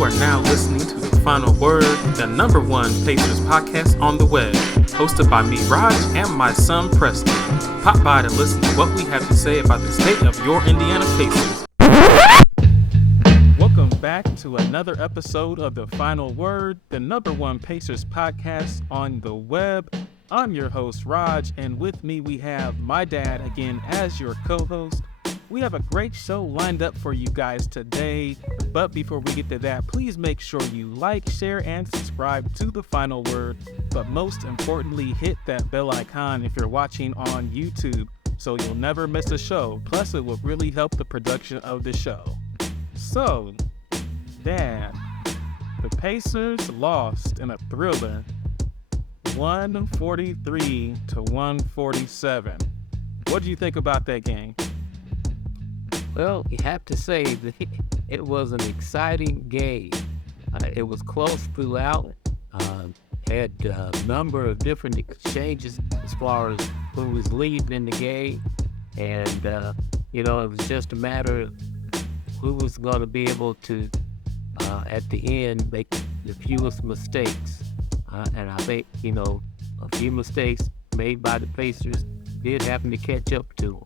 You are now listening to The Final Word, the number one Pacers podcast on the web, hosted by me, Raj, and my son, Preston. Pop by to listen to what we have to say about the state of your Indiana Pacers. Welcome back to another episode of The Final Word, the number one Pacers podcast on the web. I'm your host, Raj, and with me we have my dad again as your co-host. We have a great show lined up for you guys today, but before we get to that, please make sure you like, share, and subscribe to The Final Word, but most importantly, hit that bell icon if you're watching on YouTube so you'll never miss a show, plus it will really help the production of the show. So, Dad, the Pacers lost in a thriller, 143 to 147. What do you think about that game? Well, you have to say that it was an exciting game. It was close throughout. Had a number of different exchanges as far as who was leading in the game. And, it was just a matter of who was going to be able to, at the end, make the fewest mistakes. And I think, a few mistakes made by the Pacers did happen to catch up to them.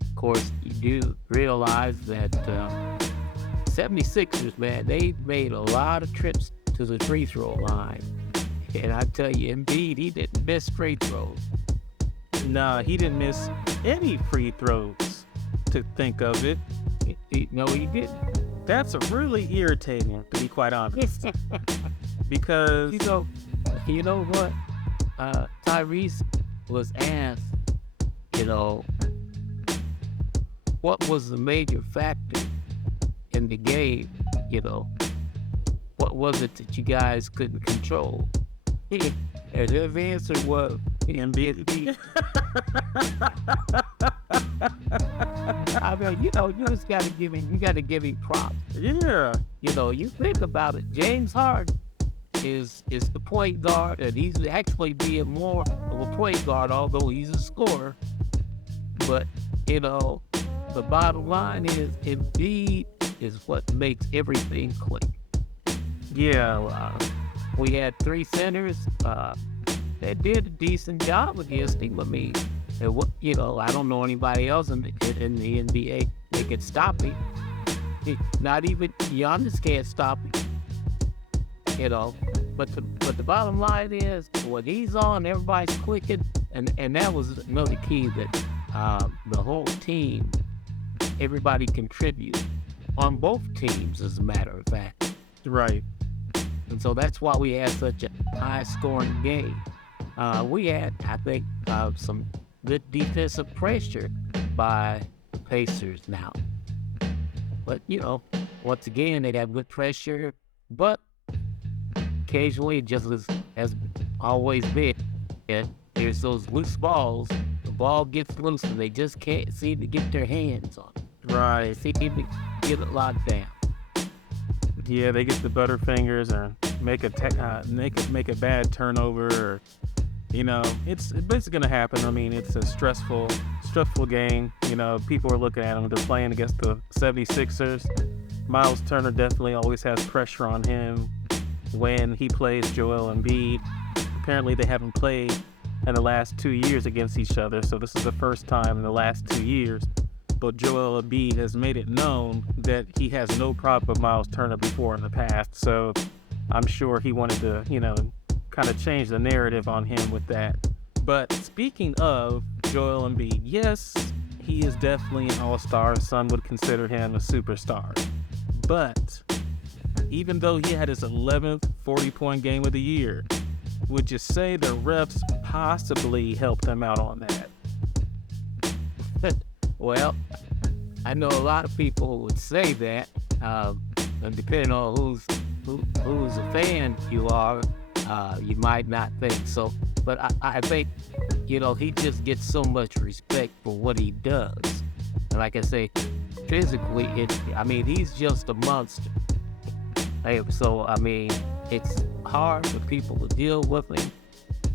Of course, you do realize that 76ers, man, they made a lot of trips to the free throw line. And I tell you, Embiid, he didn't miss free throws. Nah, he didn't miss any free throws, to think of it. No, he didn't. That's really irritating, to be quite honest. Because... You know what? Tyrese was asked, what was the major factor in the game? What was it that you guys couldn't control? And his answer was Embiid. I mean, you just gotta give him props. Yeah. You think about it, James Harden is the point guard, and he's actually being more of a point guard, although he's a scorer. But the bottom line is Embiid is what makes everything click. Yeah, we had three centers that did a decent job against him. I mean, I don't know anybody else in the NBA that could stop him. Not even Giannis can't stop him. But the bottom line is when he's on, everybody's clicking, and that was another key that the whole team, everybody contributed on both teams, as a matter of fact. Right. And so that's why we had such a high-scoring game. We had, I think, some good defensive pressure by the Pacers now. But, once again, they have good pressure, but occasionally, just as always been, there's those loose balls. The ball gets loose and they just can't seem to get their hands on it. Right. They seem to get it locked down. Yeah, they get the butterfingers or make a bad turnover, or it's basically gonna happen. I mean, it's a stressful game. People are looking at them. They're playing against the 76ers. Miles Turner definitely always has pressure on him when he plays Joel Embiid. Apparently they haven't played in the last 2 years against each other, so this is the first time in the last 2 years. But Joel Embiid has made it known that he has no problem with Miles Turner before in the past, so I'm sure he wanted to, kind of change the narrative on him with that. But speaking of Joel Embiid, yes, he is definitely an all-star. Some would consider him a superstar. But even though he had his 11th 40-point game of the year, would you say the refs possibly helped him out on that? Well, I know a lot of people would say that, and depending on who's a fan you are, you might not think so. But I think, he just gets so much respect for what he does. And like I say, physically, he's just a monster. So, it's hard for people to deal with him,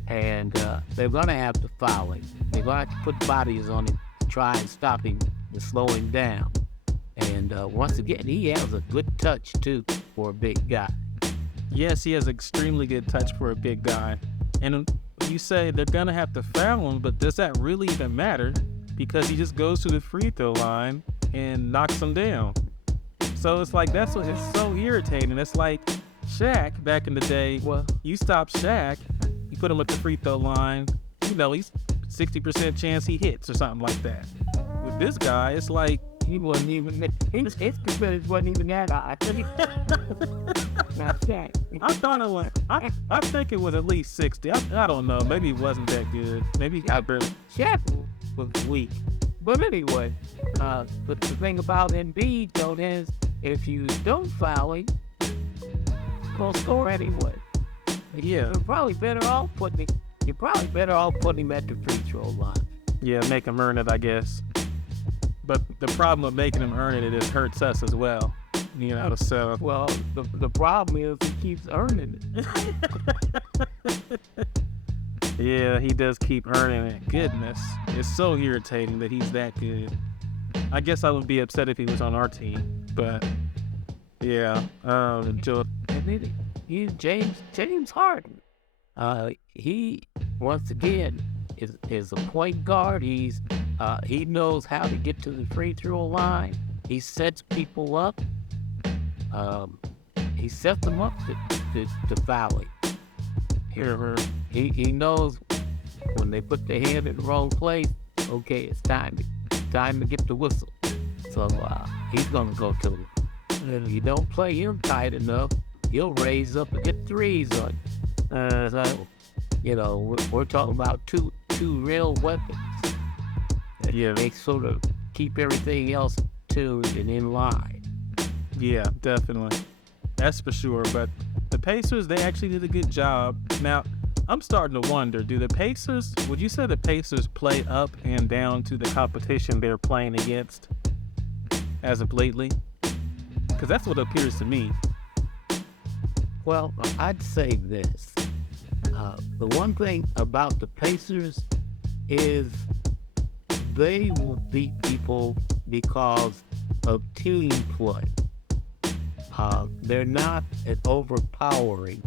and they're going to have to foul him. They're going to have to put bodies on him to try and stop him and slow him down. And once again, he has a good touch, too. for a big guy. Yes, he has extremely good touch for a big guy. And you say they're going to have to foul him, but does that really even matter? Because he just goes to the free throw line and knocks them down. So it's like, that's what it's so irritating. It's like Shaq back in the day. Well, You stop Shaq, you put him at the free throw line, he's 60% chance he hits or something like that. With this guy, it's like, he wasn't even, his percentage wasn't even that high. Not Shaq. I thought it was, I think it was at least 60. I don't know. Maybe it wasn't that good. Maybe I barely. Shaq was weak. But anyway, but the thing about Embiid, though, is if you don't foul him, he'll score anyway. Yeah. You're probably better off putting him at the free throw line. Yeah, make him earn it, I guess. But the problem with making him earn it, it hurts us as well. So. Well, the problem is he keeps earning it. Yeah, he does keep earning it. Goodness. It's so irritating that he's that good. I guess I would be upset if he was on our team. But, yeah. And then he's James Harden. He, once again, is a point guard. He knows how to get to the free throw line. He sets people up. He sets them up to foul him. He knows when they put their hand in the wrong place. Okay, it's time to get the whistle. So he's gonna go to him. And if you don't play him tight enough, he'll raise up and get threes on you. So, we're talking about two real weapons. Yeah. They sort of keep everything else tuned and in line. Yeah, definitely. That's for sure. But the Pacers, they actually did a good job. Now, I'm starting to wonder, would you say the Pacers play up and down to the competition they're playing against as of lately? Because that's what it appears to me. Well, I'd say this. The one thing about the Pacers is they will beat people because of team play. They're not an overpowering.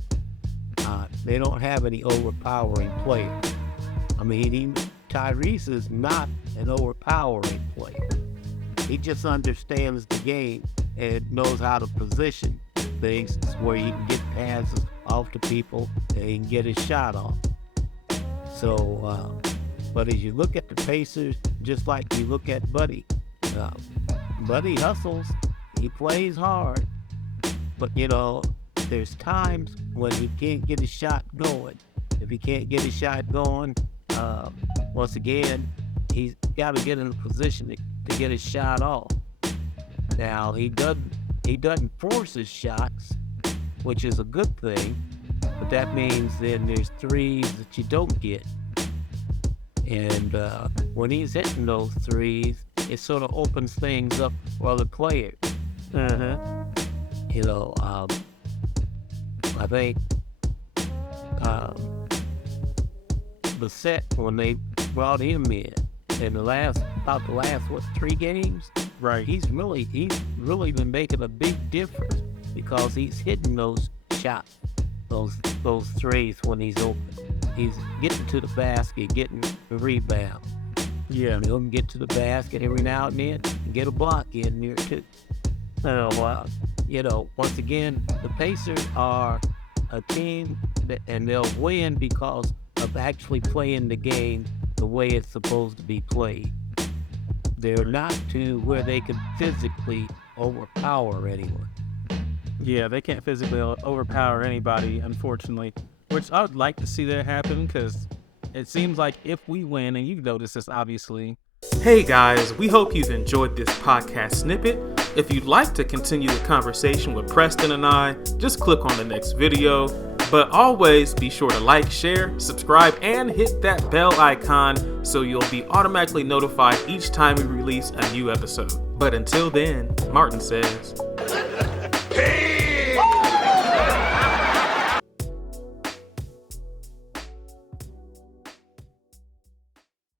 They don't have any overpowering players. I mean, even Tyrese is not an overpowering player. He just understands the game and knows how to position things where he can get passes off to people and he can get his shot off. So, but as you look at the Pacers, just like you look at Buddy, Buddy hustles, he plays hard, but there's times when he can't get his shot going. If he can't get his shot going, once again, he's got to get in a position to get his shot off. Now, he doesn't force his shots, which is a good thing, but that means then there's threes that you don't get. And when he's hitting those threes, it sort of opens things up for other players. I think the set when they brought him in the last 3 games, Right. he's really been making a big difference because he's hitting those shots, those threes when he's open. He's getting to the basket, getting the rebound. Yeah. He'll get to the basket every now and then and get a block in there too. So, once again, the Pacers are a team and they'll win because of actually playing the game the way it's supposed to be played. They're not to where they can physically overpower anyone. Yeah, they can't physically overpower anybody, unfortunately, which I would like to see that happen because it seems like if we win, and you've noticed this obviously. Hey guys, we hope you've enjoyed this podcast snippet. If you'd like to continue the conversation with Preston and I, just click on the next video. But always be sure to like, share, subscribe, and hit that bell icon so you'll be automatically notified each time we release a new episode. But until then, Martin says... Hey!